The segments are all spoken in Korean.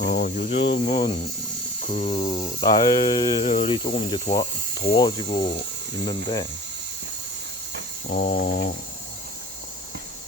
요즘은 날이 조금 이제 더워지고 있는데, 어,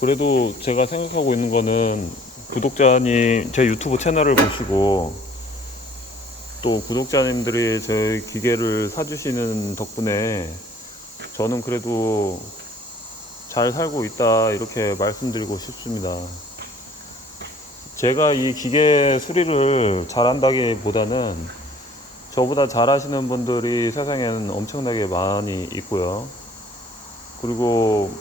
그래도 제가 생각하고 있는 거는 구독자님, 제 유튜브 채널을 보시고, 또 구독자님들이 제 기계를 사주시는 덕분에 저는 그래도 잘 살고 있다, 이렇게 말씀드리고 싶습니다. 제가 이 기계 수리를 잘한다기보다는 저보다 잘하시는 분들이 세상에는 엄청나게 많이 있고요. 그리고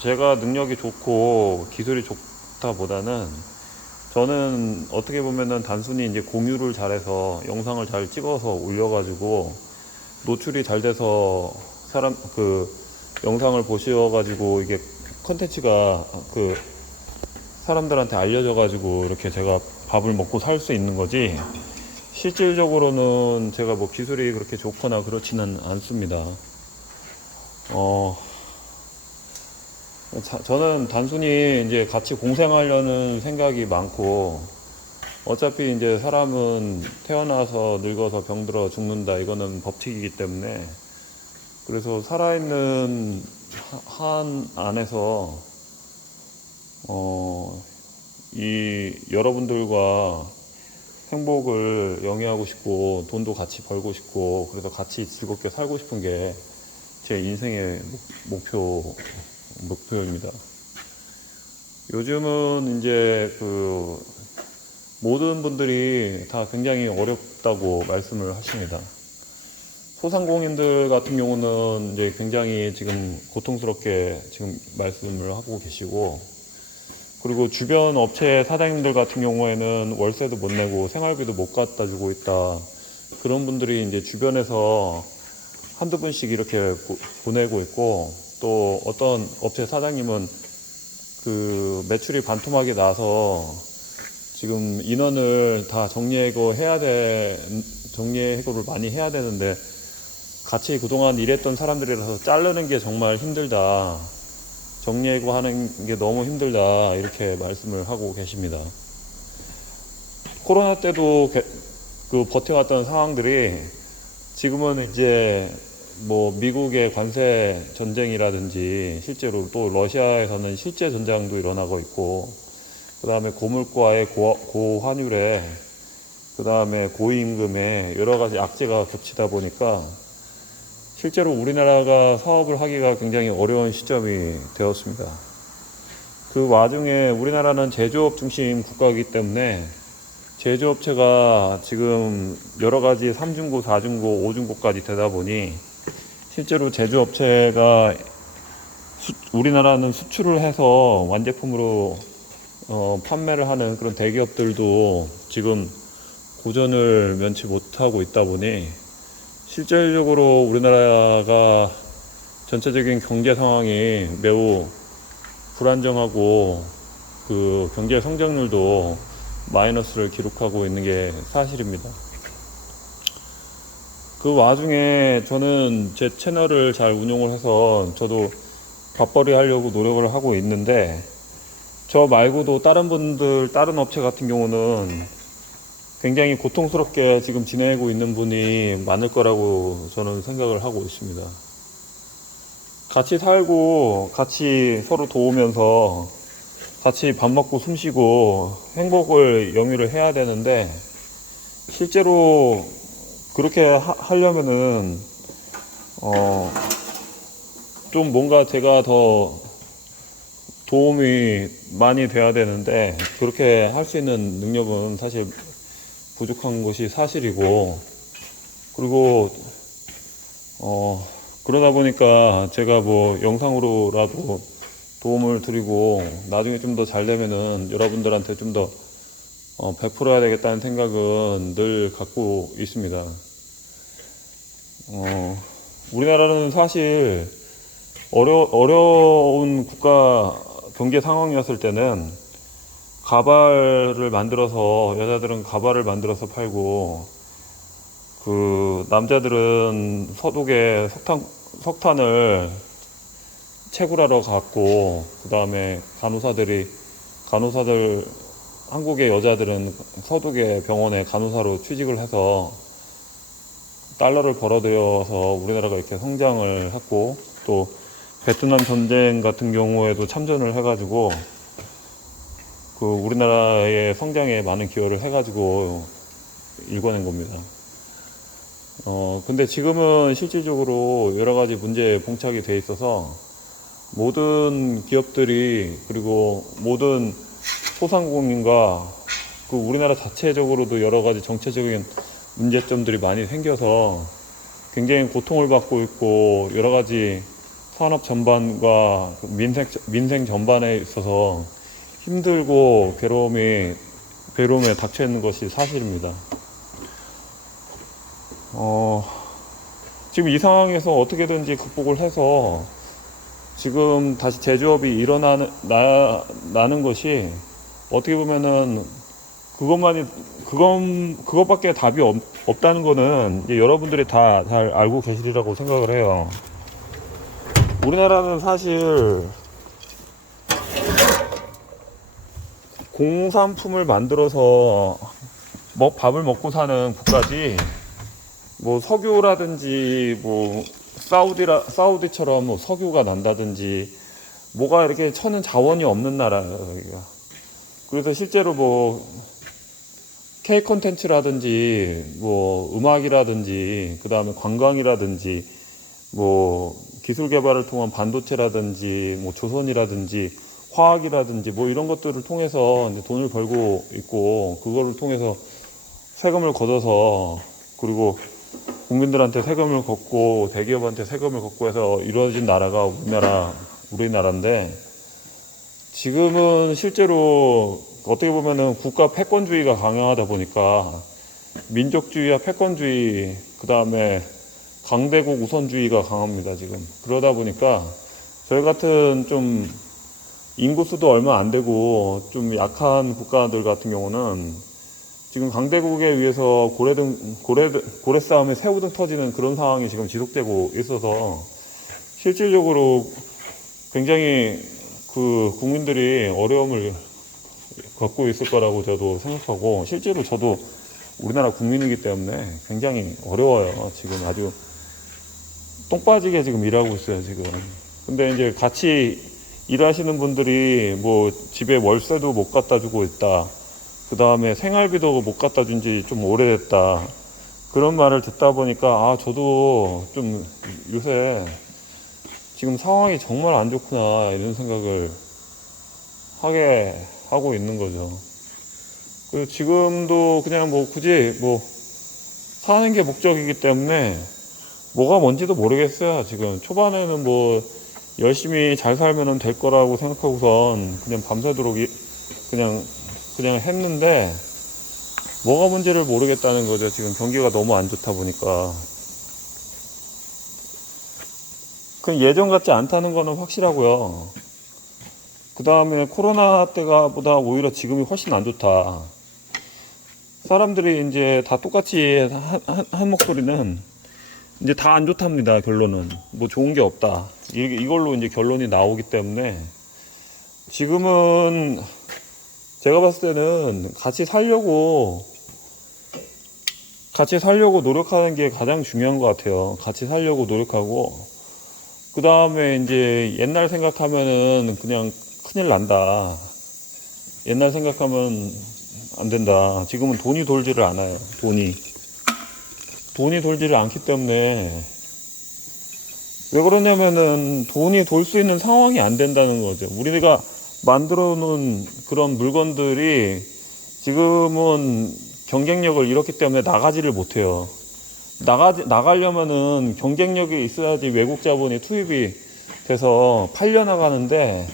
제가 능력이 좋고 기술이 좋다보다는 저는 어떻게 보면은 단순히 이제 공유를 잘해서 영상을 잘 찍어서 올려가지고 노출이 잘 돼서 영상을 보셔가지고 이게 컨텐츠가 사람들한테 알려져가지고 이렇게 제가 밥을 먹고 살 수 있는 거지, 실질적으로는 제가 뭐 기술이 그렇게 좋거나 그렇지는 않습니다. 저는 단순히 이제 같이 공생하려는 생각이 많고, 어차피 이제 사람은 태어나서 늙어서 병들어 죽는다, 이거는 법칙이기 때문에, 그래서 살아있는 한 안에서 이 여러분들과 행복을 영위하고 싶고 돈도 같이 벌고 싶고, 그래서 같이 즐겁게 살고 싶은 게 제 인생의 목표입니다. 요즘은 이제 모든 분들이 다 굉장히 어렵다고 말씀을 하십니다. 소상공인들 같은 경우는 이제 굉장히 지금 고통스럽게 지금 말씀을 하고 계시고, 그리고 주변 업체 사장님들 같은 경우에는 월세도 못 내고 생활비도 못 갖다 주고 있다, 그런 분들이 이제 주변에서 한두 분씩 이렇게 보내고 있고, 또 어떤 업체 사장님은 매출이 반토막이 나서 지금 인원을 다 정리해고를 많이 해야 되는데, 같이 그동안 일했던 사람들이라서 자르는 게 정말 힘들다, 정리해고 하는 게 너무 힘들다, 이렇게 말씀을 하고 계십니다. 코로나 때도 버텨왔던 상황들이 지금은 이제 뭐 미국의 관세 전쟁이라든지, 실제로 또 러시아에서는 실제 전쟁도 일어나고 있고, 그 다음에 고물가의 고환율에, 그 다음에 고임금에 여러 가지 악재가 겹치다 보니까 실제로 우리나라가 사업을 하기가 굉장히 어려운 시점이 되었습니다. 그 와중에 우리나라는 제조업 중심 국가이기 때문에 제조업체가 지금 여러 가지 3중고, 4중고, 5중고까지 되다 보니, 실제로 제조업체가 우리나라는 수출을 해서 완제품으로 판매를 하는 그런 대기업들도 지금 고전을 면치 못하고 있다 보니, 실질적으로 우리나라가 전체적인 경제 상황이 매우 불안정하고 경제 성장률도 마이너스를 기록하고 있는 게 사실입니다. 그 와중에 저는 제 채널을 잘 운용을 해서 저도 밥벌이 하려고 노력을 하고 있는데, 저 말고도 다른 업체 같은 경우는 굉장히 고통스럽게 지금 지내고 있는 분이 많을 거라고 저는 생각을 하고 있습니다. 같이 살고 같이 서로 도우면서 같이 밥 먹고 숨 쉬고 행복을 영위를 해야 되는데, 실제로 그렇게 하려면은 좀 뭔가 제가 더 도움이 많이 돼야 되는데, 그렇게 할 수 있는 능력은 사실 부족한 것이 사실이고, 그리고 그러다 보니까 제가 뭐 영상으로라도 도움을 드리고 나중에 좀 더 잘 되면은 여러분들한테 좀 더 베풀어야 되겠다는 생각은 늘 갖고 있습니다. 우리나라는 사실 어려운 국가 경제 상황이었을 때는 가발을 만들어서, 여자들은 가발을 만들어서 팔고, 남자들은 서독에 석탄을 채굴하러 갔고, 그 다음에 간호사들 한국의 여자들은 서독의 병원에 간호사로 취직을 해서 달러를 벌어들여서 우리나라가 이렇게 성장을 했고, 또 베트남 전쟁 같은 경우에도 참전을 해가지고 그 우리나라의 성장에 많은 기여를 해가지고 일궈낸 겁니다. 근데 지금은 실질적으로 여러 가지 문제에 봉착이 돼 있어서 모든 기업들이, 그리고 모든 소상공인과 그 우리나라 자체적으로도 여러 가지 정체적인 문제점들이 많이 생겨서 굉장히 고통을 받고 있고, 여러 가지 산업 전반과 민생 전반에 있어서 힘들고 괴로움에 닥쳐 있는 것이 사실입니다. 지금 이 상황에서 어떻게든지 극복을 해서 지금 다시 제조업이 일어나는 것이 어떻게 보면은 그것밖에 답이 없다는 거는 이제 여러분들이 다 잘 알고 계시리라고 생각을 해요. 우리나라는 사실 공산품을 만들어서 밥을 먹고 사는 국가지, 뭐 석유라든지 뭐 사우디처럼 뭐 석유가 난다든지 뭐가 이렇게 쳐는 자원이 없는 나라예요, 여기가. 그래서 실제로 뭐 K 콘텐츠라든지 뭐 음악이라든지 그 다음에 관광이라든지 뭐 기술 개발을 통한 반도체라든지 뭐 조선이라든지 화학이라든지 뭐 이런 것들을 통해서 이제 돈을 벌고 있고, 그거를 통해서 세금을 걷어서, 그리고 국민들한테 세금을 걷고 대기업한테 세금을 걷고 해서 이루어진 나라가 우리나라인데, 지금은 실제로 어떻게 보면은 국가 패권주의가 강화하다 보니까 민족주의와 패권주의, 그 다음에 강대국 우선주의가 강합니다, 지금. 그러다 보니까 저희 같은 좀 인구수도 얼마 안 되고 좀 약한 국가들 같은 경우는 지금 강대국에 의해서 고래 싸움에 새우등 터지는 그런 상황이 지금 지속되고 있어서 실질적으로 굉장히 그 국민들이 어려움을 겪고 있을 거라고 저도 생각하고, 실제로 저도 우리나라 국민이기 때문에 굉장히 어려워요. 지금 아주 똥 빠지게 지금 일하고 있어요, 지금. 근데 이제 같이 일하시는 분들이 뭐 집에 월세도 못 갖다 주고 있다, 그 다음에 생활비도 못 갖다 준 지 좀 오래됐다, 그런 말을 듣다 보니까 저도 좀 요새 지금 상황이 정말 안 좋구나, 이런 생각을 하게 하고 있는 거죠. 그리고 지금도 그냥 뭐 굳이 뭐 사는 게 목적이기 때문에 뭐가 뭔지도 모르겠어요. 지금 초반에는 뭐 열심히 잘 살면 될 거라고 생각하고선 그냥 밤새도록 그냥 했는데, 뭐가 문제를 모르겠다는 거죠. 지금 경기가 너무 안 좋다 보니까. 그 예전 같지 않다는 거는 확실하고요. 그 다음에 코로나 때가 보다 오히려 지금이 훨씬 안 좋다. 사람들이 이제 다 똑같이 한 목소리는 이제 다 안 좋답니다. 결론은 뭐 좋은 게 없다, 이걸로 이제 결론이 나오기 때문에 지금은 제가 봤을 때는 같이 살려고 노력하는 게 가장 중요한 것 같아요. 같이 살려고 노력하고, 그 다음에 이제 옛날 생각하면은 그냥 큰일 난다, 옛날 생각하면 안 된다. 지금은 돈이 돌지를 않아요. 돈이 돌지를 않기 때문에, 왜 그러냐면은 돈이 돌 수 있는 상황이 안 된다는 거죠. 우리가 만들어 놓은 그런 물건들이 지금은 경쟁력을 잃었기 때문에 나가지를 못해요. 나가려면은 경쟁력이 있어야지 외국 자본이 투입이 돼서 팔려나가는데,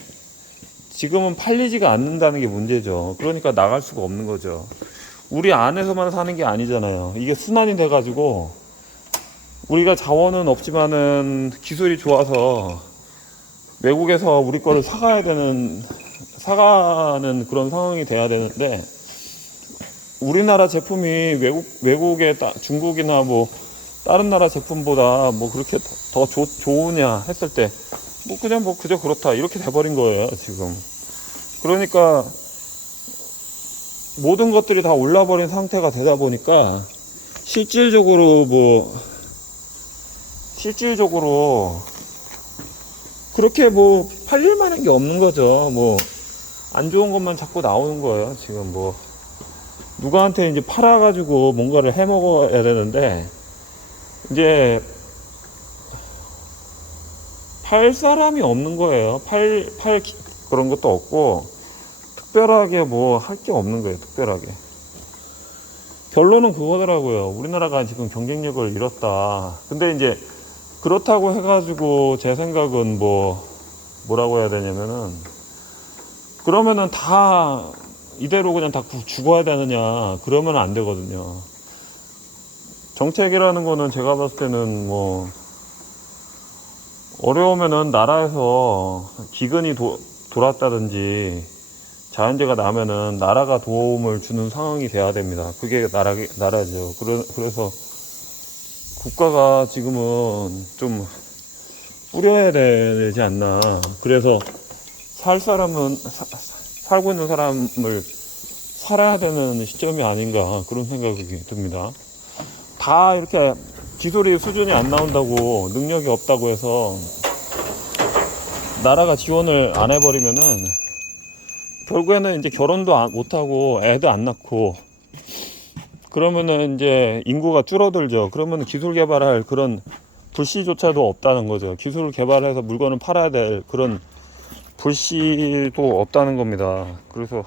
지금은 팔리지가 않는다는 게 문제죠. 그러니까 나갈 수가 없는 거죠. 우리 안에서만 사는 게 아니잖아요. 이게 순환이 돼가지고 우리가 자원은 없지만은 기술이 좋아서 외국에서 우리 거를 사가는 그런 상황이 돼야 되는데, 우리나라 제품이 외국의 중국이나 뭐 다른 나라 제품보다 뭐 그렇게 더 좋으냐 했을 때 뭐 그냥 뭐 그저 그렇다, 이렇게 돼버린 거예요, 지금. 그러니까 모든 것들이 다 올라버린 상태가 되다 보니까 실질적으로 그렇게 뭐 팔릴 만한 게 없는 거죠. 뭐 안 좋은 것만 자꾸 나오는 거예요. 지금 뭐 누구한테 이제 팔아가지고 뭔가를 해 먹어야 되는데 이제 팔 사람이 없는 거예요. 그런 것도 없고 특별하게 뭐 할 게 없는 거예요. 특별하게. 결론은 그거더라고요. 우리나라가 지금 경쟁력을 잃었다. 근데 이제 그렇다고 해가지고 제 생각은 뭐라고 해야 되냐면은 그러면은 다 이대로 그냥 다 죽어야 되느냐, 그러면 안 되거든요. 정책이라는 거는 제가 봤을 때는 뭐 어려우면은 나라에서 기근이 돌았다든지 자연재해가 나면은 나라가 도움을 주는 상황이 돼야 됩니다. 그게 나라죠. 그래서 국가가 지금은 좀 뿌려야 되지 않나. 그래서 살고 있는 사람을 살아야 되는 시점이 아닌가, 그런 생각이 듭니다. 다 이렇게 기술이 수준이 안 나온다고, 능력이 없다고 해서 나라가 지원을 안 해버리면은 결국에는 이제 결혼도 못하고 애도 안 낳고 그러면은 이제 인구가 줄어들죠. 그러면 기술 개발할 그런 불씨조차도 없다는 거죠. 기술을 개발해서 물건을 팔아야 될 그런 불씨도 없다는 겁니다. 그래서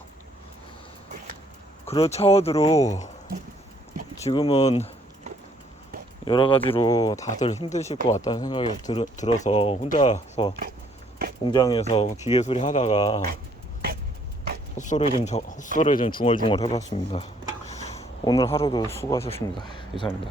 그런 차원으로 지금은 여러 가지로 다들 힘드실 것 같다는 생각이 들어서 혼자서 공장에서 기계 수리하다가 헛소리 좀 중얼중얼 해봤습니다. 오늘 하루도 수고하셨습니다. 이상입니다.